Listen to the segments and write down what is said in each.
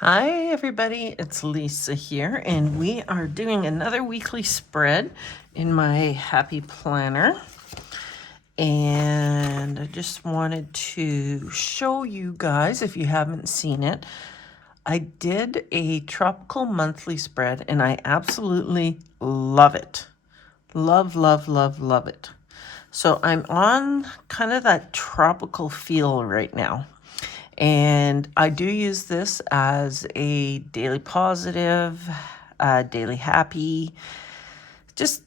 Hi everybody, it's Lisa here, and we are doing another weekly spread in my happy planner. And I just wanted to show you guys, if you haven't seen it, I did a tropical monthly spread and I absolutely love it. Love, love, love, love it. So I'm on kind of that tropical feel right now. And I do use this as a daily positive, daily happy, just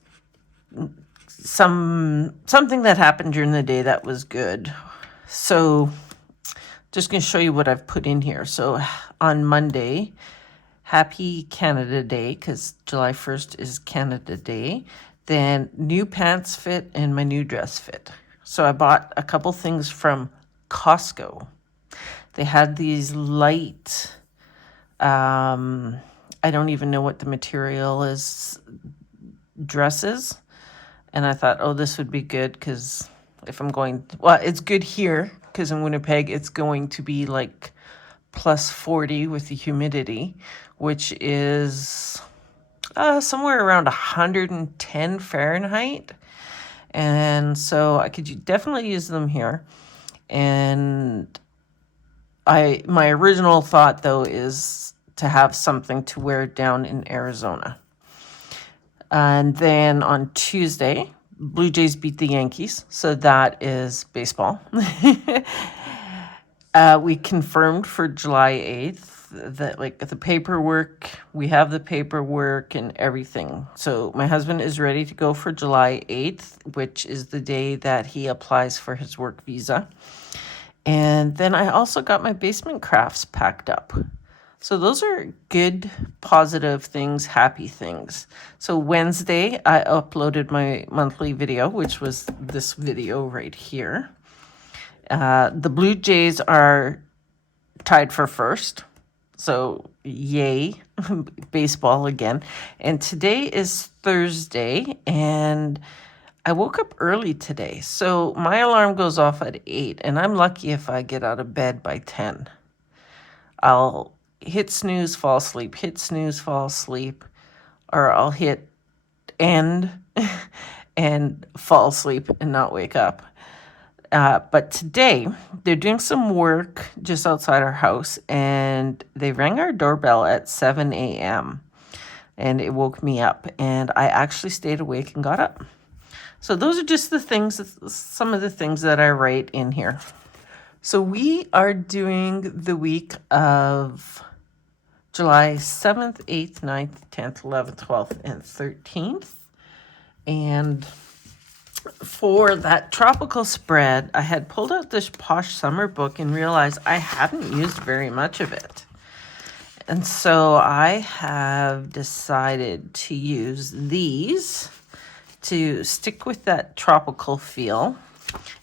something that happened during the day that was good. So just going to show you what I've put in here. So on Monday, happy Canada Day, because July 1st is Canada Day. Then new pants fit and my new dress fit. So I bought a couple things from Costco. They had these light, I don't even know what the material is, dresses. And I thought, oh, this would be good because if I'm going, well, it's good here because in Winnipeg, it's going to be like plus 40 with the humidity, which is somewhere around 110 Fahrenheit. And so I could definitely use them here. And my original thought though is to have something to wear down in Arizona. And then on Tuesday, Blue Jays beat the Yankees, so that is baseball. We confirmed for July 8th that like the paperwork, we have the paperwork and everything. So my husband is ready to go for July 8th, which is the day that he applies for his work visa. And then I also got my basement crafts packed up. So those are good, positive things, happy things. So Wednesday, I uploaded my monthly video, which was this video right here. The Blue Jays are tied for first. So yay, baseball again. And today is Thursday, and I woke up early today, so my alarm goes off at 8, and I'm lucky if I get out of bed by 10. I'll hit snooze, fall asleep, hit snooze, fall asleep, or I'll hit end and fall asleep and not wake up. But today, they're doing some work just outside our house, and they rang our doorbell at 7 a.m., and it woke me up, and I actually stayed awake and got up. So those are just the things, some of the things that I write in here. So we are doing the week of July 7th, 8th, 9th, 10th, 11th, 12th, and 13th. And for that tropical spread, I had pulled out this Posh summer book and realized I hadn't used very much of it. And so I have decided to use these to stick with that tropical feel.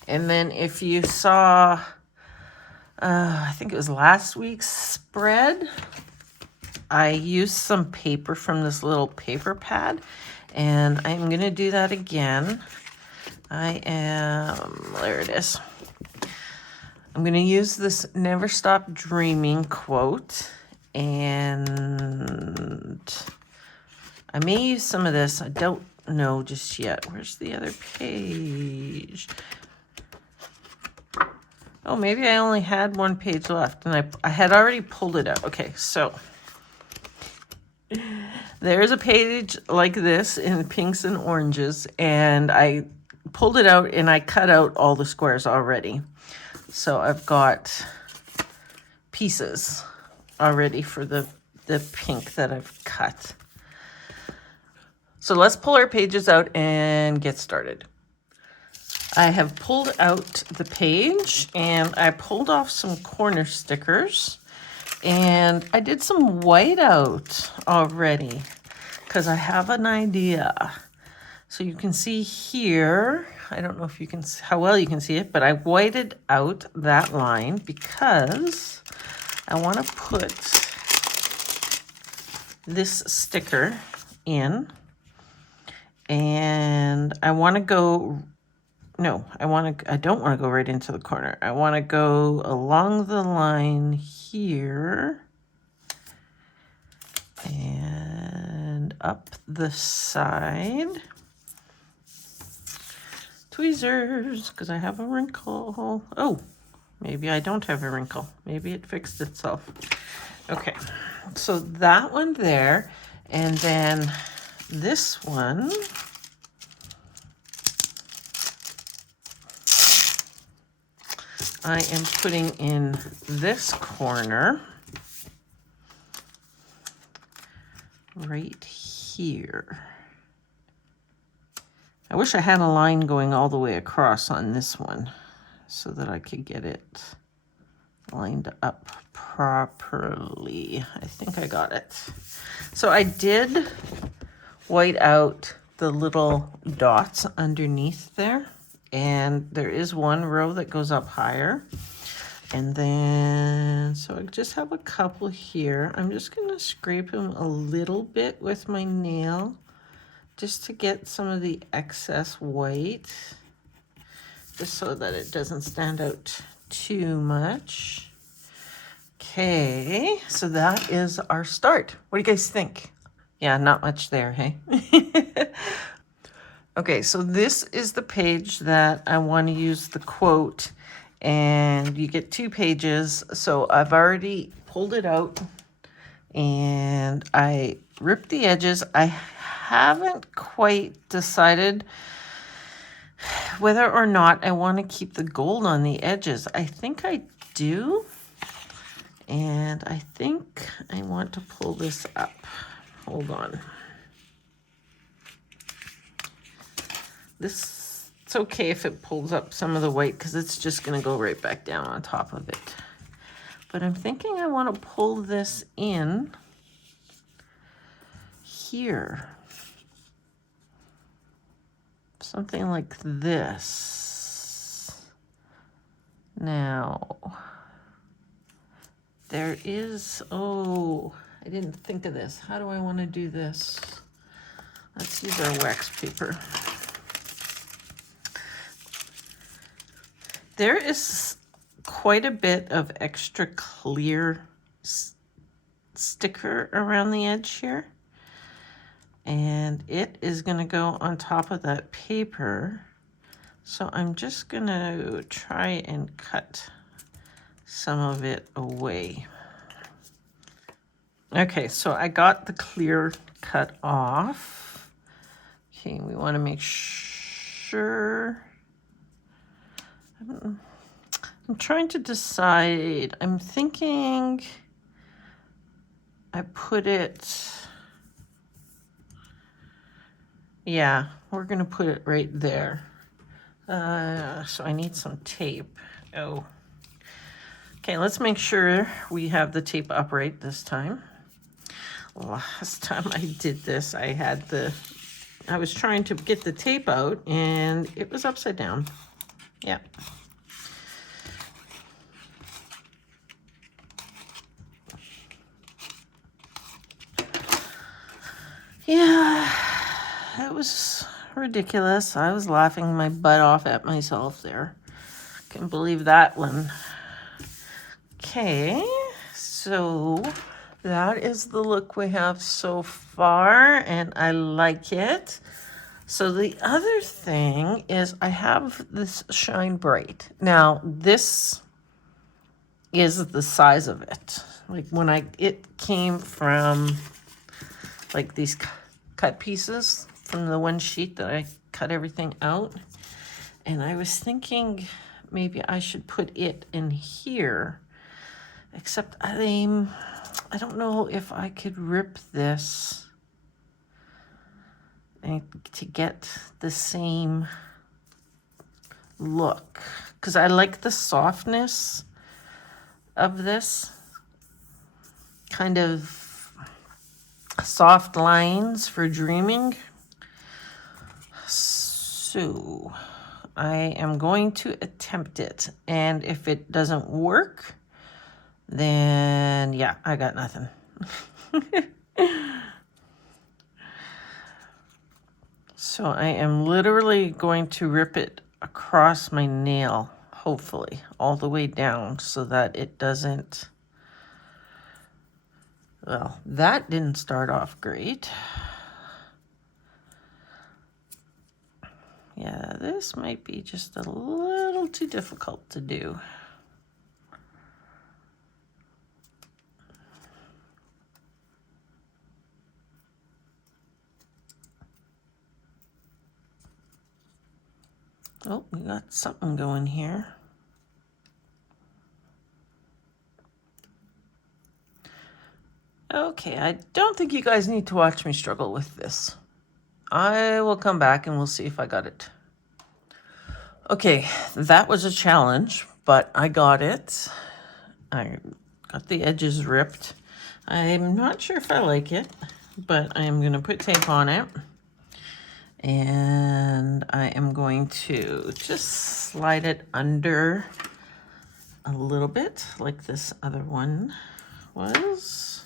And then if you saw, I think it was last week's spread, I used some paper from this little paper pad, and I'm going to do that again. There it is. I'm going to use this Never Stop Dreaming quote, and I may use some of this. I don't know just yet. Where's the other page? Oh, maybe I only had one page left, and I had already pulled it out. Okay, so there's a page like this in pinks and oranges, and I pulled it out and I cut out all the squares already. So I've got pieces already for the pink that I've cut. So let's pull our pages out and get started. I have pulled out the page and I pulled off some corner stickers, and I did some whiteout already because I have an idea. So you can see here, I don't know if you can, how well you can see it, but I whited out that line because I want to put this sticker in. And I want to go, no, I don't want to go right into the corner. I want to go along the line here up the side. Tweezers, because I have a wrinkle. Oh, maybe I don't have a wrinkle. Maybe it fixed itself. Okay, so that one there, and then this one. I am putting in this corner right here. I wish I had a line going all the way across on this one so that I could get it lined up properly. I think I got it. So I did white out the little dots underneath there. And there is one row that goes up higher. And then, so I just have a couple here. I'm just going to scrape them a little bit with my nail just to get some of the excess white, just so that it doesn't stand out too much. Okay, so that is our start. What do you guys think? Yeah, not much there, hey? Okay, so this is the page that I want to use the quote, and you get 2 pages. So I've already pulled it out and I ripped the edges. I haven't quite decided whether or not I want to keep the gold on the edges. I think I do, and I think I want to pull this up. Hold on. This, it's okay if it pulls up some of the white because it's just going to go right back down on top of it. But I'm thinking I want to pull this in here. Something like this. Now, there is, oh, I didn't think of this. How do I want to do this? Let's use our wax paper. There is quite a bit of extra clear sticker around the edge here. And it is going to go on top of that paper. So I'm just going to try and cut some of it away. Okay, so I got the clear cut off. Okay, we want to make sure. I'm trying to decide. I'm thinking I put it, yeah, we're going to put it right there. So I need some tape. Oh. Okay, let's make sure we have the tape upright this time. Last time I did this, I was trying to get the tape out and it was upside down. Yeah. Yeah, it was ridiculous. I was laughing my butt off at myself there. Can't believe that one. Okay, so that is the look we have so far, and I like it. So the other thing is I have this Shine Bright. Now, this is the size of it. Like when it came from like these cut pieces from the one sheet that I cut everything out. And I was thinking maybe I should put it in here, except I don't know if I could rip this and to get the same look, because I like the softness of this kind of soft lines for dreaming. So I am going to attempt it, and if it doesn't work, then yeah, I got nothing. So I am literally going to rip it across my nail, hopefully, all the way down so that it doesn't. Well, that didn't start off great. Yeah, this might be just a little too difficult to do. Oh, we got something going here. Okay, I don't think you guys need to watch me struggle with this. I will come back and we'll see if I got it. Okay, that was a challenge, but I got it. I got the edges ripped. I'm not sure if I like it, but I am going to put tape on it. And I am going to just slide it under a little bit like this other one was.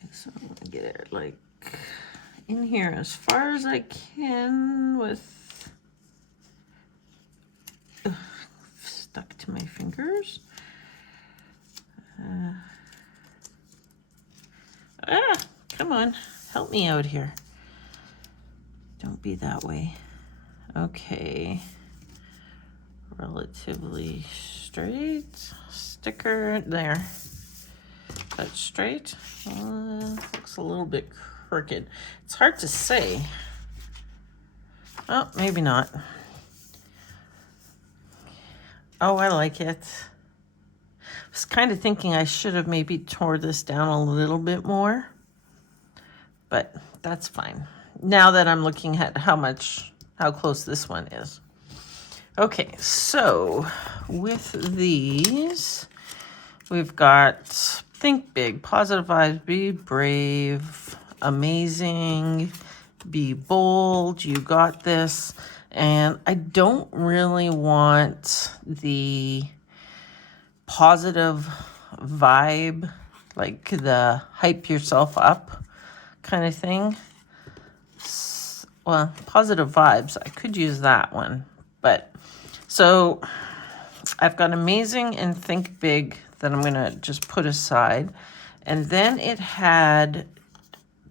Okay, so I'm gonna get it like in here as far as I can with stuck to my fingers. Come on, help me out here. Don't be that way. Okay. Relatively straight. Sticker there. That's straight. Looks a little bit crooked. It's hard to say. Oh, maybe not. Oh, I like it. I was kind of thinking I should have maybe tore this down a little bit more, but that's fine. Now that I'm looking at how close this one is. Okay, so with these, we've got think big, positive vibes, be brave, amazing, be bold, you got this. And I don't really want the positive vibe, like the hype yourself up kind of thing. Well, positive vibes, I could use that one. But so I've got amazing and think big that I'm going to just put aside. And then it had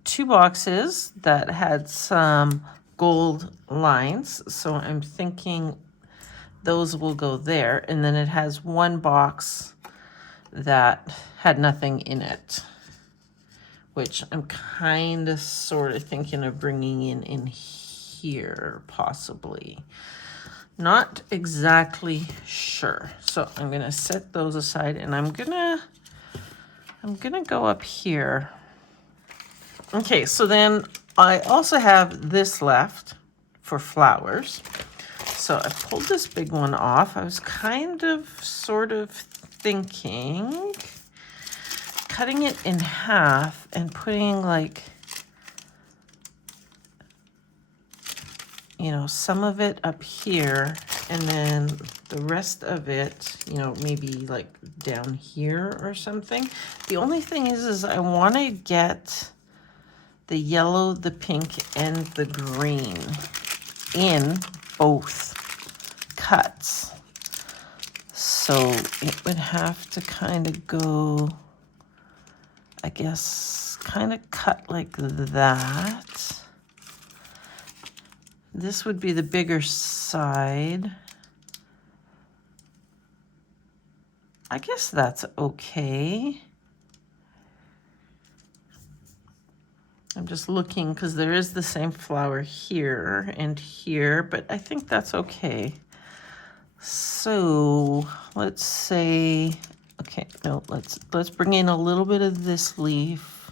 2 boxes that had some gold lines. So I'm thinking those will go there. And then it has 1 box that had nothing in it, which I'm kind of sort of thinking of bringing in here, possibly. Not exactly sure. So I'm going to set those aside, and I'm going to go up here. Okay, so then I also have this left for flowers. So I pulled this big one off. I was kind of sort of thinking cutting it in half and putting like, you know, some of it up here and then the rest of it, you know, maybe like down here or something. The only thing is I want to get the yellow, the pink, and the green in both cuts. So it would have to kind of go, I guess, kind of cut like that. This would be the bigger side. I guess that's okay. I'm just looking because there is the same flower here and here, but I think that's okay. So let's say, okay, no, let's bring in a little bit of this leaf.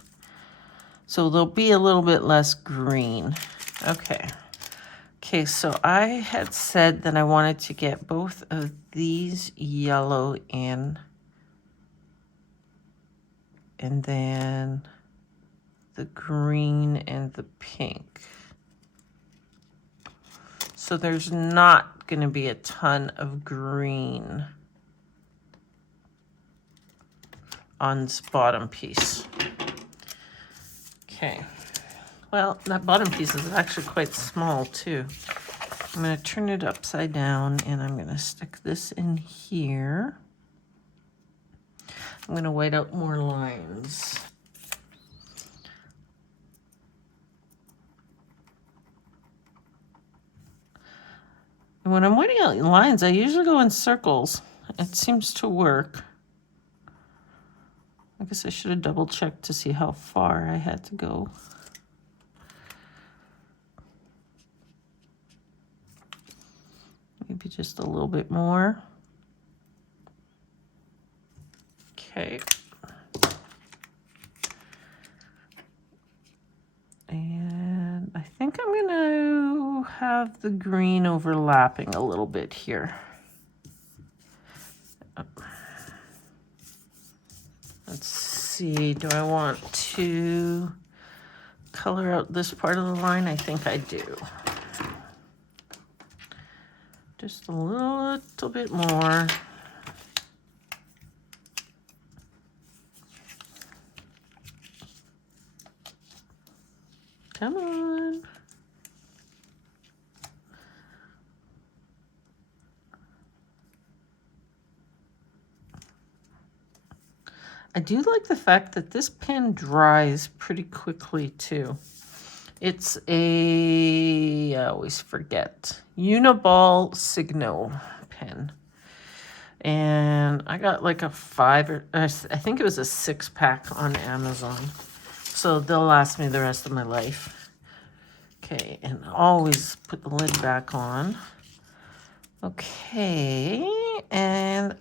So there'll be a little bit less green. Okay. Okay, so I had said that I wanted to get both of these yellow in, and then the green and the pink. So there's not going to be a ton of green on this bottom piece. Okay. Well, that bottom piece is actually quite small too. I'm going to turn it upside down and I'm going to stick this in here. I'm going to white out more lines. And when I'm writing out lines, I usually go in circles. It seems to work. I guess I should have double checked to see how far I had to go. Maybe just a little bit more. Okay. And I think I'm going to have the green overlapping a little bit here. Let's see, do I want to color out this part of the line? I think I do. Just a little bit more. Come on. I do like the fact that this pen dries pretty quickly too. It's I always forget, Uniball Signo pen. And I got like a 5 or I think it was a 6-pack on Amazon. So they'll last me the rest of my life. Okay, and always put the lid back on. Okay, and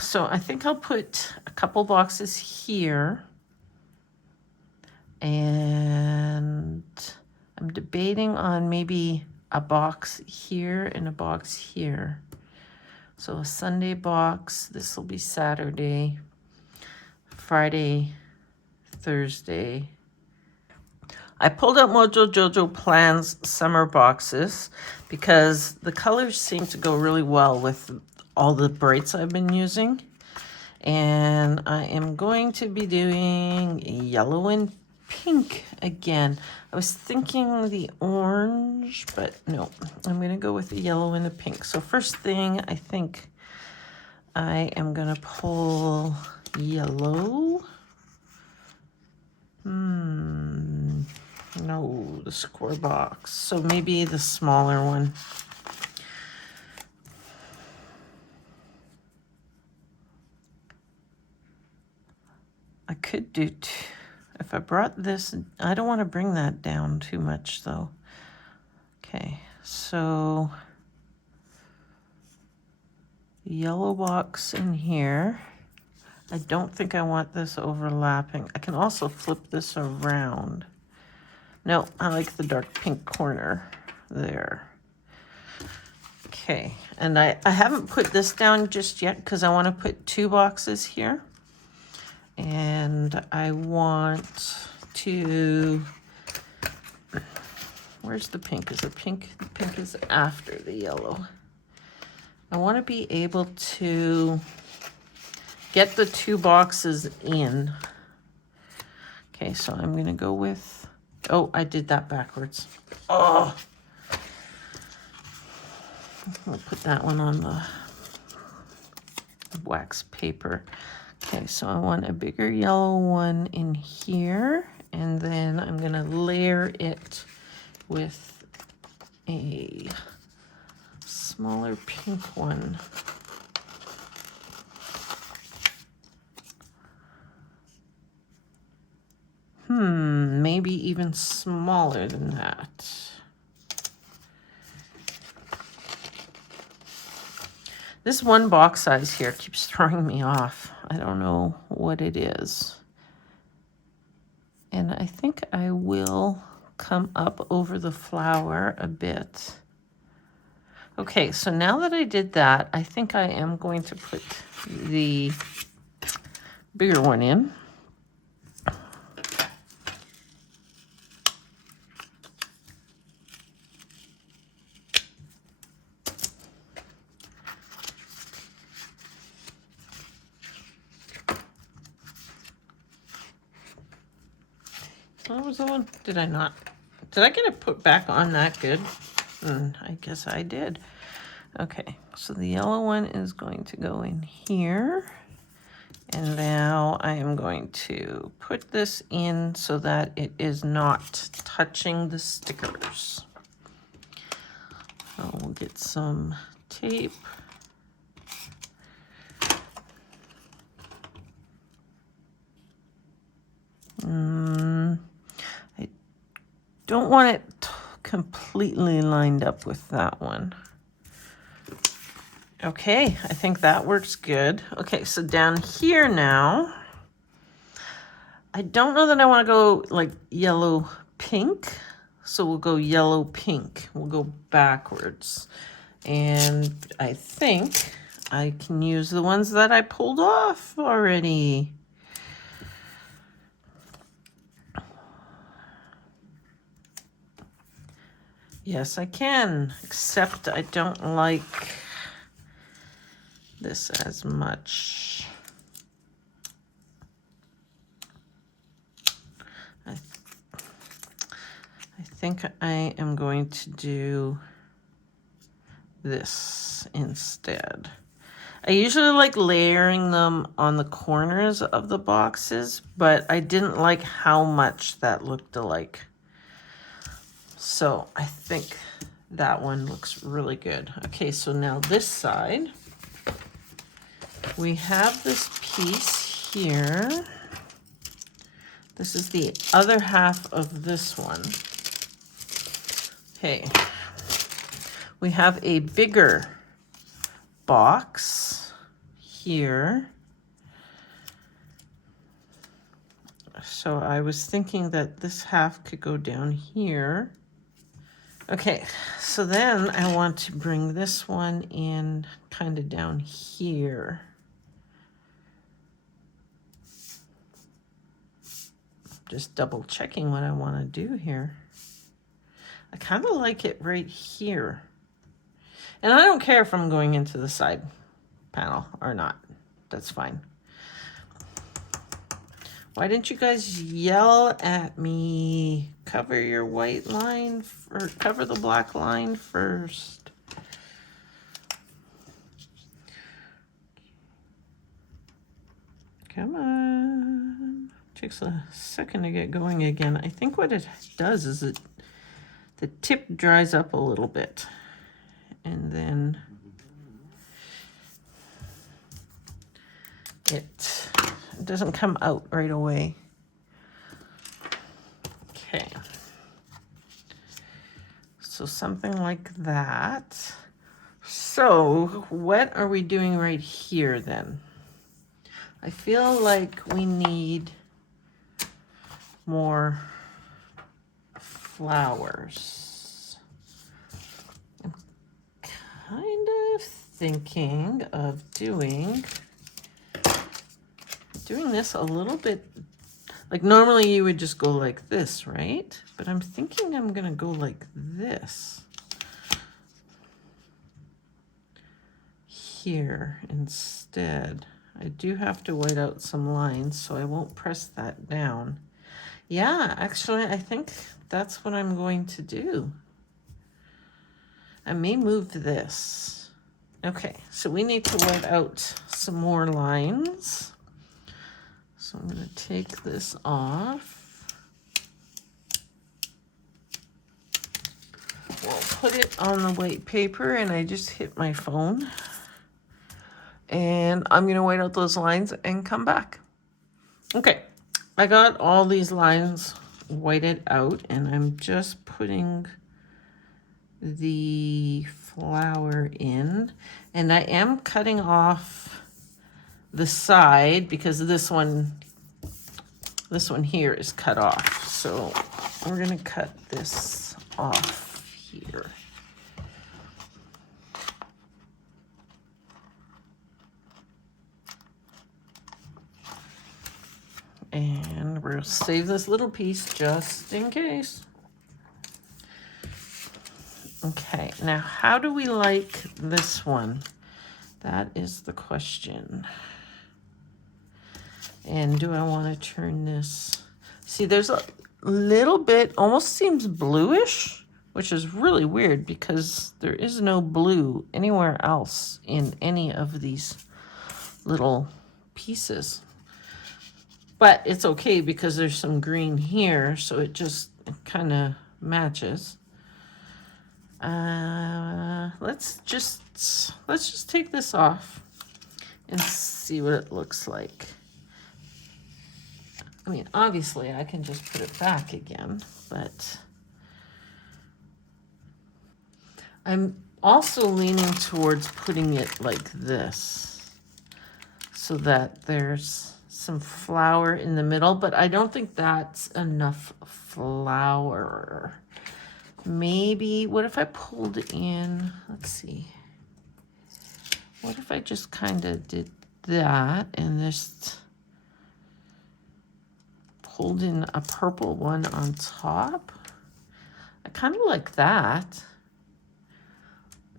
so I think I'll put a couple boxes here. And I'm debating on maybe a box here and a box here. So a Sunday box, this will be Saturday, Friday, Thursday. I pulled out Mojo Jojo Plan's summer boxes because the colors seem to go really well with all the brights I've been using. And I am going to be doing yellow and pink again. I was thinking the orange, but no, I'm going to go with the yellow and the pink. So first thing, I think I am going to pull yellow. No, the square box. So maybe the smaller one. I could do if I brought this, I don't want to bring that down too much though. Okay, so yellow box in here. I don't think I want this overlapping. I can also flip this around. No, I like the dark pink corner there. Okay, and I haven't put this down just yet because I want to put 2 boxes here. And I want to, where's the pink? Is it pink? The pink is after the yellow. I want to be able to get the 2 boxes in. Okay, so I'm going to go with, oh, I did that backwards. Oh, I'll put that one on the wax paper. Okay, so I want a bigger yellow one in here, and then I'm going to layer it with a smaller pink one. Maybe even smaller than that. This one box size here keeps throwing me off. I don't know what it is. And I think I will come up over the flower a bit. Okay, so now that I did that, I think I am going to put the bigger one in. What was the one? Did I not? Did I get it put back on that good? I guess I did. Okay, so the yellow one is going to go in here. And now I am going to put this in so that it is not touching the stickers. we'll get some tape. I don't want it completely lined up with that one. Okay, I think that works good. Okay, so down here now, I don't know that I want to go like yellow pink, so we'll go yellow pink. We'll go backwards. And I think I can use the ones that I pulled off already. Yes, I can, except I don't like this as much. I think I am going to do this instead. I usually like layering them on the corners of the boxes, but I didn't like how much that looked alike. So I think that one looks really good. Okay, so now this side, we have this piece here. This is the other half of this one. Okay, we have a bigger box here. So I was thinking that this half could go down here. Okay, so then I want to bring this one in kind of down here. Just double checking what I want to do here. I kind of like it right here. And I don't care if I'm going into the side panel or not. That's fine. Why didn't you guys yell at me? Cover your white line, or cover the black line first. Come on. Takes a second to get going again. I think what it does is the tip dries up a little bit. And then it doesn't come out right away. Okay. So something like that. So what are we doing right here then? I feel like we need more flowers. I'm kind of thinking of doing this a little bit, like normally you would just go like this, right? But I'm thinking I'm gonna go like this here instead. I do have to white out some lines, so I won't press that down. Yeah, actually, I think that's what I'm going to do. I may move this. Okay, so we need to white out some more lines. So I'm going to take this off. We'll put it on the white paper, and I just hit my phone. And I'm going to white out those lines and come back. Okay, I got all these lines whited out, and I'm just putting the flower in. And I am cutting off the side because this one here is cut off. So we're going to cut this off here. And we'll save this little piece just in case. Okay, now how do we like this one? That is the question. And do I want to turn this? See, there's a little bit, almost seems bluish, which is really weird because there is no blue anywhere else in any of these little pieces. But it's okay because there's some green here, so it kind of matches. Let's just take this off and see what it looks like. I mean, obviously I can just put it back again, but I'm also leaning towards putting it like this so that there's some flower in the middle, but I don't think that's enough flower. Maybe, what if I pulled in, let's see. What if I just kind of did that and just pulled in a purple one on top? I kind of like that.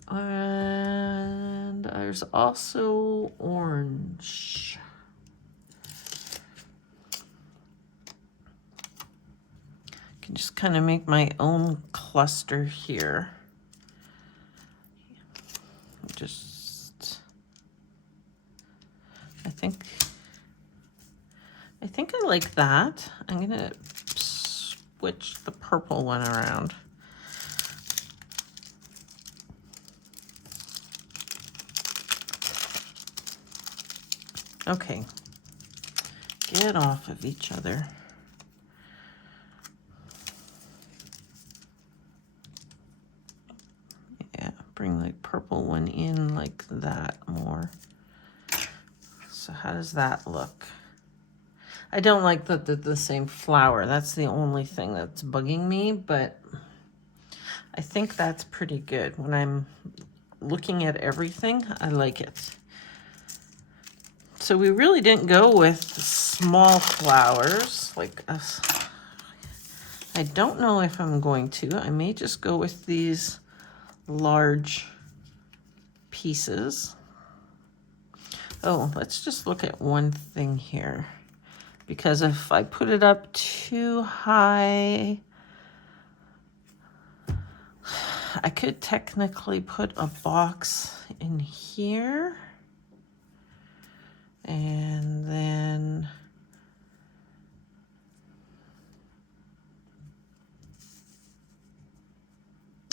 And there's also orange. I can just kind of make my own cluster here. Just, I think I like that. I'm gonna switch the purple one around. Okay, get off of each other. Yeah, bring the purple one in like that more. So how does that look? I don't like that they're the same flower. That's the only thing that's bugging me, but I think that's pretty good. When I'm looking at everything, I like it. So we really didn't go with small flowers like us. I don't know if I'm going to. I may just go with these large pieces. Oh, let's just look at one thing here. Because if I put it up too high, I could technically put a box in here. And then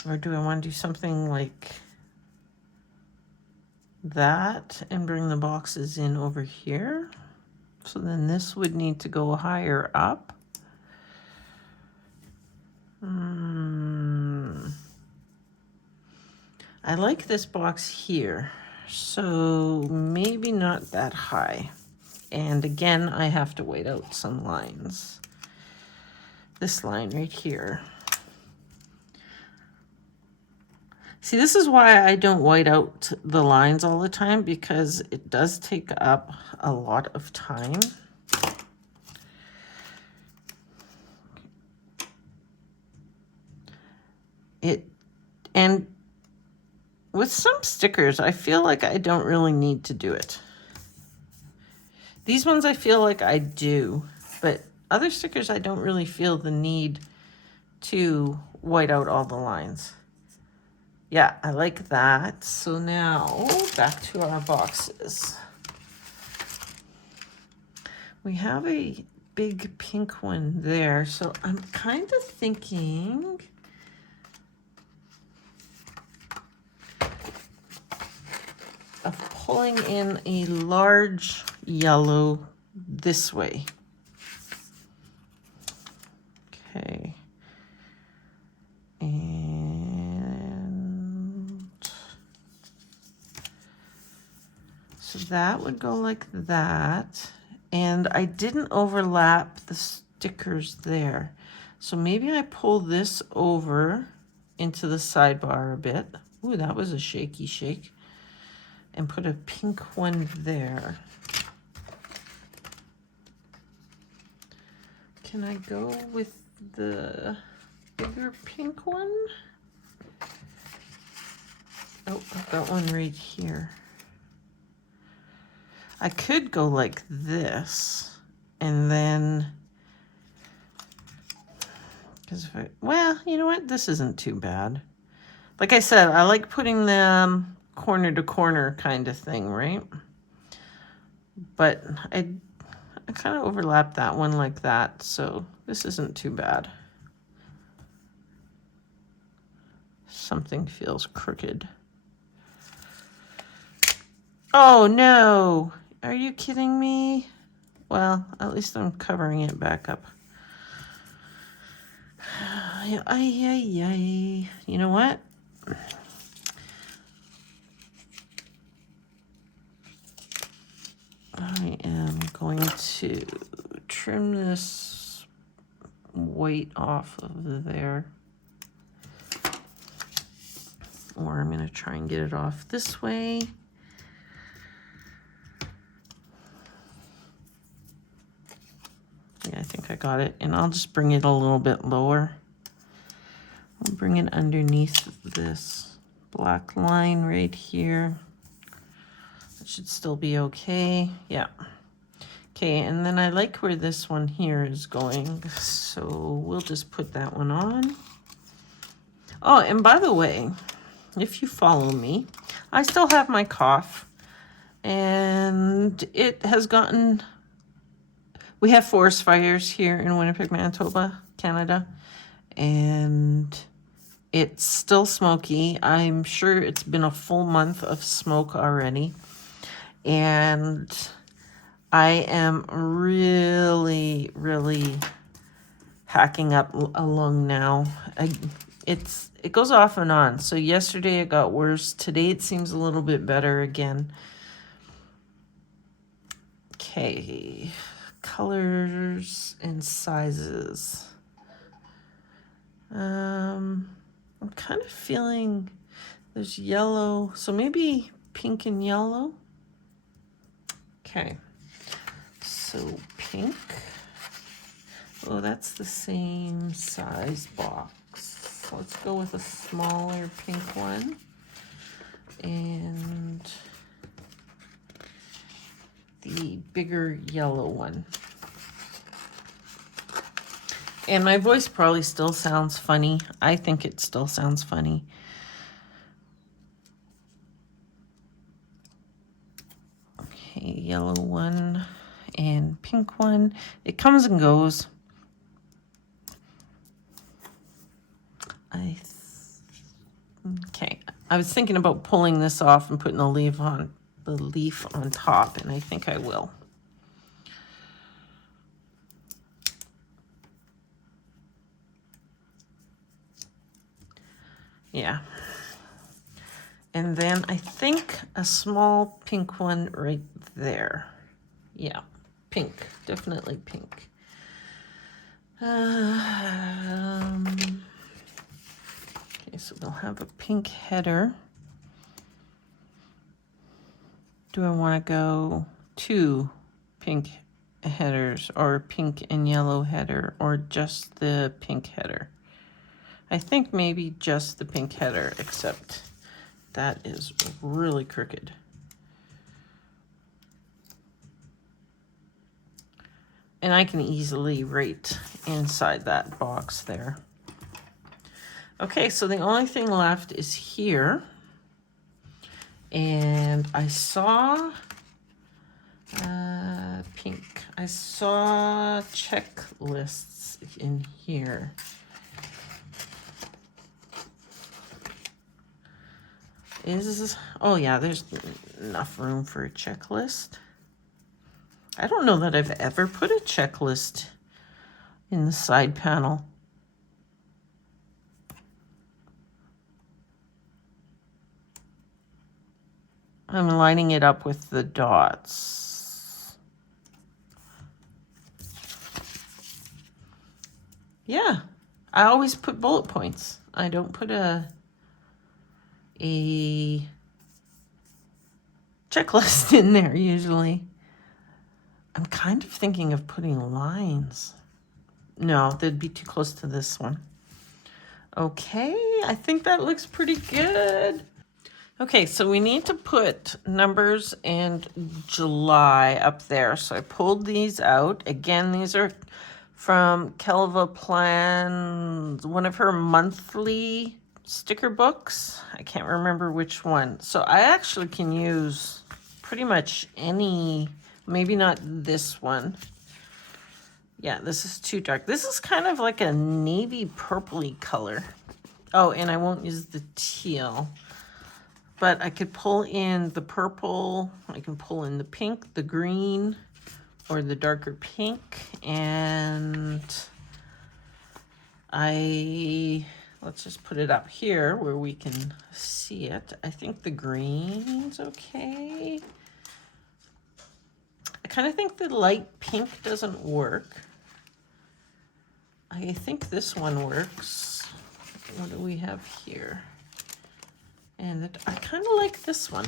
or do I want to do something like that and bring the boxes in over here? So then this would need to go higher up. I like this box here, so maybe not that high. And again, I have to white out some lines. This line right here. See, this is why I don't white out the lines all the time, because it does take up a lot of time. And with some stickers, I feel like I don't really need to do it. These ones I feel like I do, but other stickers I don't really feel the need to white out all the lines. Yeah, I like that. So now back to our boxes. We have a big pink one there, so I'm kind of thinking of pulling in a large yellow this way. Okay. And so that would go like that. And I didn't overlap the stickers there. So maybe I pull this over into the sidebar a bit. Ooh, that was a shaky shake. And put a pink one there. Can I go with the bigger pink one? Oh, I've got one right here. I could go like this and then, because if I, well, you know what? This isn't too bad. Like I said, I like putting them corner to corner kind of thing, right? But I kind of overlapped that one like that, so this isn't too bad. Something feels crooked. Oh no! Are you kidding me? Well, at least I'm covering it back up. Ay. You know what? I am going to trim this weight off of there. Or I'm going to try and get it off this way. Yeah, I think I got it. And I'll just bring it a little bit lower. I'll bring it underneath this black line right here. It should still be okay. Yeah. Okay, and then I like where this one here is going. So we'll just put that one on. Oh, and by the way, if you follow me, I still have my cough. And it has gotten... We have forest fires here in Winnipeg, Manitoba, Canada. And it's still smoky. I'm sure it's been a full month of smoke already. And I am really, really hacking up a lung now. It goes off and on. So yesterday it got worse. Today it seems a little bit better again. Okay, colors and sizes. I'm kind of feeling there's yellow, so maybe pink and yellow. Okay, so pink. Oh, that's the same size box. So let's go with a smaller pink one. And the bigger yellow one. And my voice probably still sounds funny. I think it still sounds funny. Okay, yellow one and pink one. It comes and goes. Okay, I was thinking about pulling this off and putting the leaf on top, and I think I will. Yeah. And then I think a small pink one right there. Yeah, pink, definitely pink. Okay, so they'll have a pink header. Do I want to go 2 pink headers or pink and yellow header or just the pink header? I think maybe just the pink header, except that is really crooked. And I can easily write inside that box there. Okay, so the only thing left is here. And I saw pink. I saw checklists in here. Oh yeah, there's enough room for a checklist. I don't know that I've ever put a checklist in the side panel. I'm lining it up with the dots. Yeah, I always put bullet points. I don't put a checklist in there usually. I'm kind of thinking of putting lines. No, they'd be too close to this one. Okay, I think that looks pretty good. Okay, so we need to put numbers and July up there. So I pulled these out. Again, these are from Kelva Plans, one of her monthly sticker books. I can't remember which one. So I actually can use pretty much any, maybe not this one. Yeah, this is too dark. This is kind of like a navy purpley color. Oh, and I won't use the teal. But I could pull in the purple. I can pull in the pink, the green, or the darker pink. And let's just put it up here where we can see it. I think the green's okay. I kind of think the light pink doesn't work. I think this one works. What do we have here? And I kind of like this one.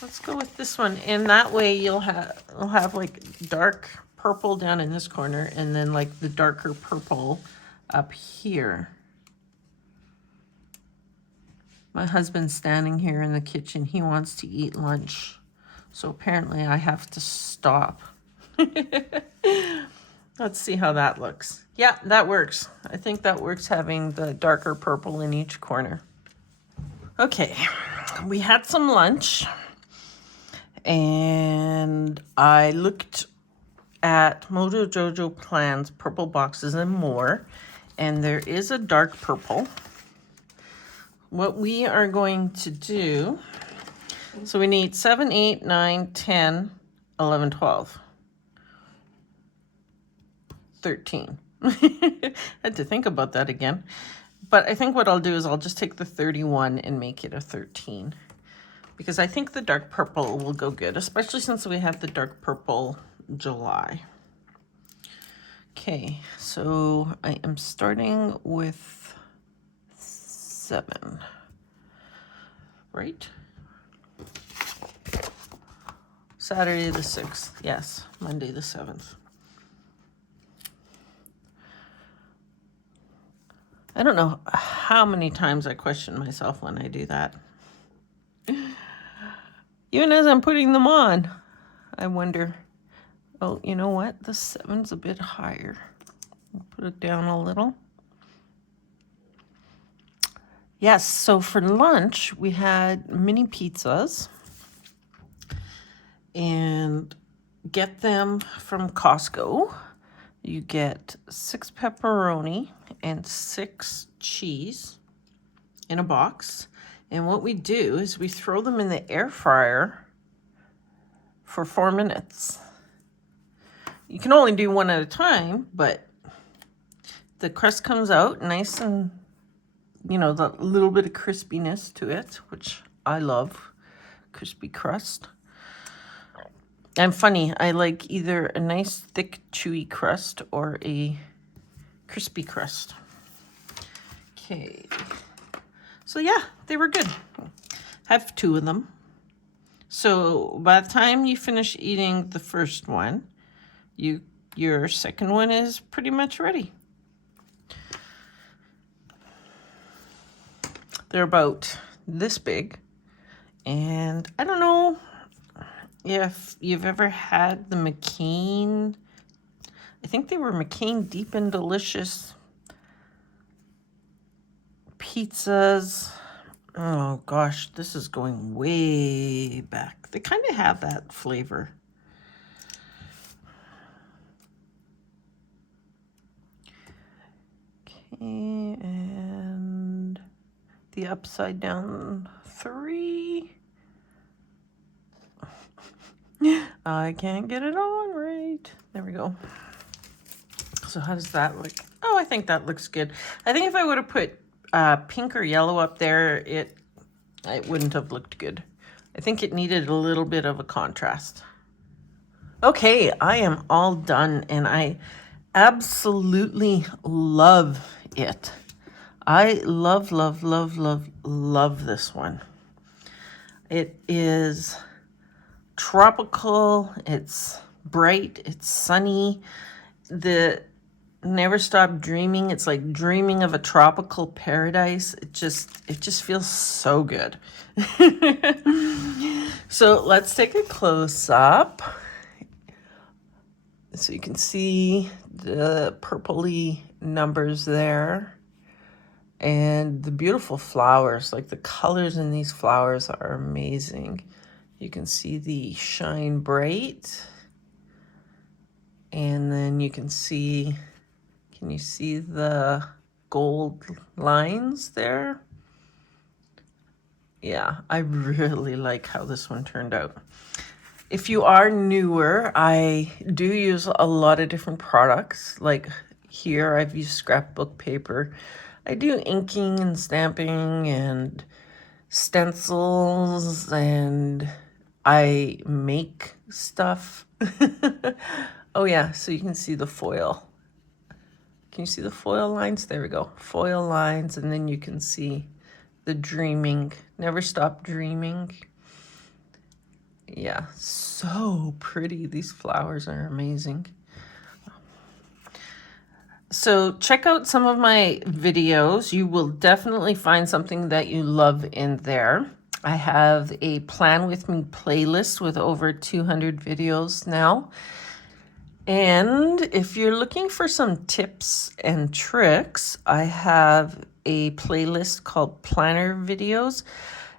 Let's go with this one. And that way you'll have like dark purple down in this corner and then like the darker purple up here. My husband's standing here in the kitchen. He wants to eat lunch. So apparently I have to stop. Let's see how that looks. Yeah, that works. I think that works, having the darker purple in each corner. Okay, we had some lunch and I looked at Mojo Jojo Plan's Purple Boxes and More, and there is a dark purple. What we are going to do, so we need 7, 8, 9, 10, 11, 12. 13. I had to think about that again. But I think what I'll do is I'll just take the 31 and make it a 13. Because I think the dark purple will go good, especially since we have the dark purple July. Okay, so I am starting with 7. Right? Saturday the 6th. Yes, Monday the 7th. I don't know how many times I question myself when I do that. Even as I'm putting them on, I wonder, oh, you know what? The 7's a bit higher. I'll put it down a little. Yes, so for lunch, we had mini pizzas. And get them from Costco. You get 6 pepperoni and 6 cheese in a box. And what we do is we throw them in the air fryer for 4 minutes. You can only do one at a time, but the crust comes out nice and, you know, the little bit of crispiness to it, which I love, crispy crust. I'm funny, I like either a nice thick chewy crust or a crispy crust. Okay, so yeah, they were good. Have 2 of them. So by the time you finish eating the first one, your second one is pretty much ready. They're about this big, and I don't know if you've ever had the McCain, I think they were McCain Deep and Delicious pizzas. Oh gosh, this is going way back. They kind of have that flavor. Okay, and the upside down 3. I can't get it on right. There we go. So how does that look? Oh, I think that looks good. I think if I would have put pink or yellow up there, it wouldn't have looked good. I think it needed a little bit of a contrast. Okay, I am all done and I absolutely love it. I love, love, love, love, love this one. It is tropical, it's bright, it's sunny. The Never Stop Dreaming, it's like dreaming of a tropical paradise. It just feels so good. So let's take a close up so you can see the purpley numbers there and the beautiful flowers. Like the colors in these flowers are amazing. You can see the Shine Bright, and then you can see, can you see the gold lines there. Yeah, I really like how this one turned out. If you are newer, I do use a lot of different products. Like here, I've used scrapbook paper. I do inking and stamping and stencils, and I make stuff. Oh yeah, so you can see the foil. Can you see the foil lines? There we go. Foil lines, and then you can see the dreaming. Never stop dreaming. Yeah, so pretty. These flowers are amazing. So check out some of my videos. You will definitely find something that you love in there. I have a Plan With Me playlist with over 200 videos now. And if you're looking for some tips and tricks, I have a playlist called Planner Videos.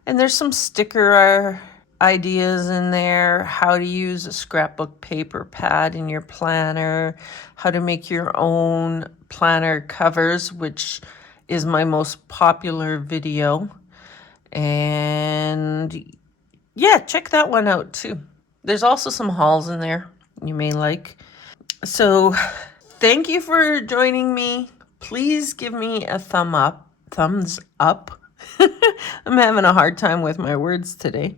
And there's some sticker ideas in there, how to use a scrapbook paper pad in your planner, how to make your own planner covers, which is my most popular video. And yeah, check that one out too. There's also some hauls in there you may like. So thank you for joining me. Please give me a thumbs up. I'm having a hard time with my words today.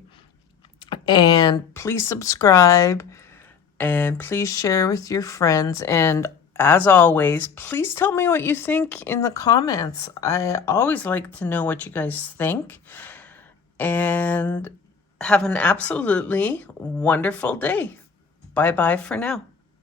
And please subscribe and please share with your friends. And as always, please tell me what you think in the comments. I always like to know what you guys think. And have an absolutely wonderful day. Bye-bye for now.